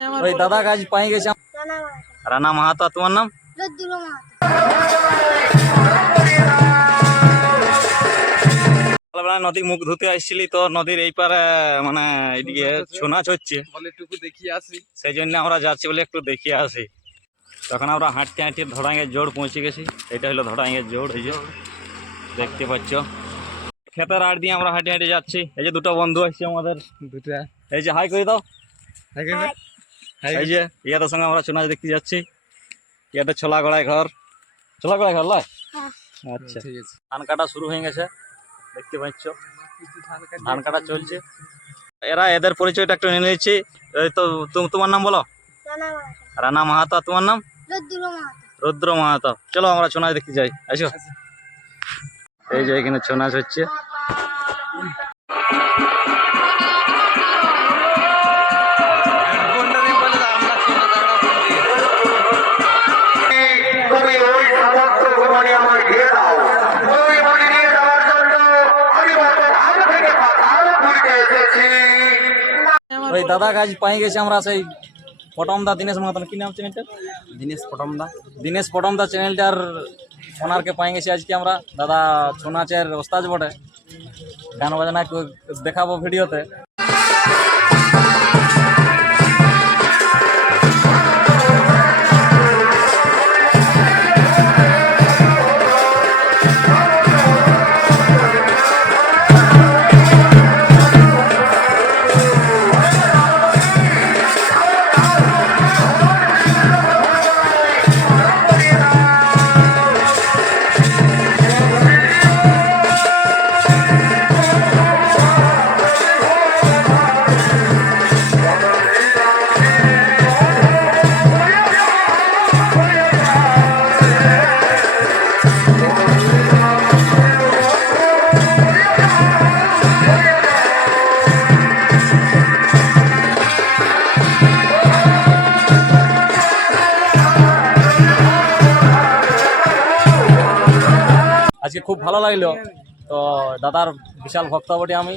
ওই দাদা কাজ পাই গেছে। রানা মাহাতো তোমার নাম? সকালবেলা নদী মুখ ধুতে আসছিলি তো নদীর এই পারে মানে এদিকে ছৌ নাচ হচ্ছে বলে টুকু দেখিয়ে আসি। সেই জন্য আমরা যাচ্ছি বলে একটু দেখিয়ে আসি। তখন আমরা হাঁটতে হাঁটতে ধরাঙ্গের জোড় পৌঁছে গেছি। এটা হলো ধরাঙ্গের জোড় এই যে। দেখতে পাচ্ছ। ক্ষেতের আড় দিয়ে আমরা হাঁটে হাঁটে যাচ্ছি। এই যে দুটো বন্ধু আসছে আমাদের। দুটা। এই যে হাই করে দাও। হাই করে এই যে ইয়াদের সঙ্গে আমরা ছৌ নাচ দেখতে যাচ্ছি। ইয়াদের ছোলা গড়ায় ঘর। ছোলা গড়ায় ঘর লয়? আচ্ছা। ধান কাটা শুরু হয়ে গেছে দেখতে পাচ্ছ। ধান কাটা চলছে। এরা এদের পরিচয়টা একটু নিয়ে নিয়েছি। এই তো তুম- তোমার নাম বলো? রানা মাহাতো। তোমার নাম? রুদ্র মাহাতো। চলো আমরা ছৌ নাচ দেখতে যাই। আসো। এই যে এখানে ছৌ নাচ হচ্ছে। দাদা কাজ পাই গেছে আমরা সেই পটমদা দীনেশ মাহাতো কি নাম চ্যানেলটা দীনেশ পটমদা। দীনেশ পটমদা চ্যানেলটার সোনারকে পাই গেছি আজকে আমরা। দাদা ছৌ নাচের ওস্তাজ বটে। গান বাজনা দেখাবো ভিডিওতে আজকে খুব ভালো লাগল। তো দাদার বিশাল ভক্ত বটে আমি।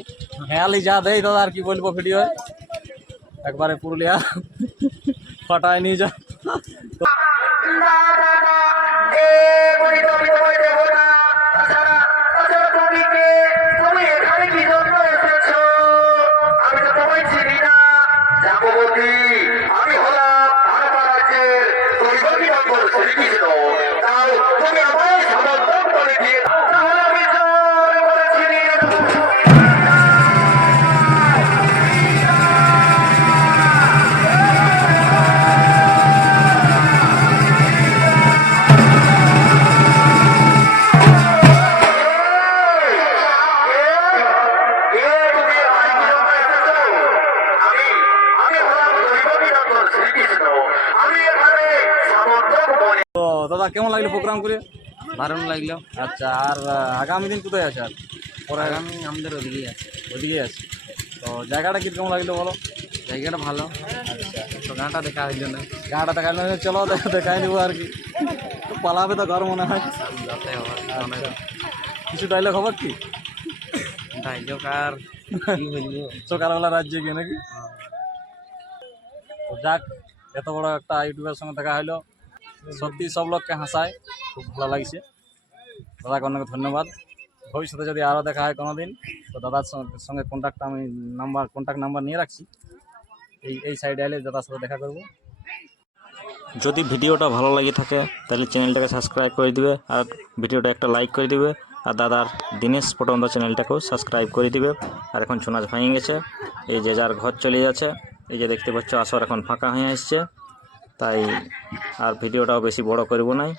হেয়ালি যা দেই দাদা, আর কি বলব ভিডিও একবারে পুরুলিয়া ফাটায় নিয়ে যা। দাদা কেমন লাগল প্রোগ্রাম করে? দারুণ লাগল। আচ্ছা আর আগামী দিন কোথায় আছে আর? পরে আগামী আমাদের ওদিকেই আছে। ওদিকে আছে। তো জায়গাটা কীরকম লাগল বলো? জায়গাটা ভালো। তো গানটা দেখা হইল না। গাঁটা দেখাই চলো দে- দেখাই নিবো আর কি। তো পালাবে তো ঘর মনে হয়। যাতে হবে কিছু ডাইলগ হবে কি? ডাইলগ আর হইল? সকালবেলা রাজ্যে গিয়ে নাকি? তো যাক এত বড় একটা ইউটিউবের সঙ্গে দেখা হলো সত্যি সব লোককে হাসায়, খুব ভালো লাগছে। দাদাকে অনেক ধন্যবাদ। ভবিষ্যতে যদি আরও দেখা হয় কোনো দিন তো দাদার সঙ্গে- কন্ট্যাক্ট আমি নাম্বার কন্ট্যাক্ট নাম্বার নিয়ে রাখছি। এই এই সাইডে এলে দাদার সাথে দেখা করব। যদি ভিডিওটা ভালো লাগে থাকে, তাহলে চ্যানেলটাকে সাবস্ক্রাইব করে দিবে, আর ভিডিওটা একটা লাইক করে দিবে, আর দাদার দিনেশ পটন্দ চ্যানেলটাকেও সাবস্ক্রাইব করে দিবে। আর এখন ছোনাচ ভেঙে গেছে। এই যে যার ঘর চলে যাচ্ছে, এই যে দেখতে পাচ্ছ, আসর এখন ফাঁকা হয়ে আসছে। তাই আর ভিডিওটাও বেশি বড় করব নাই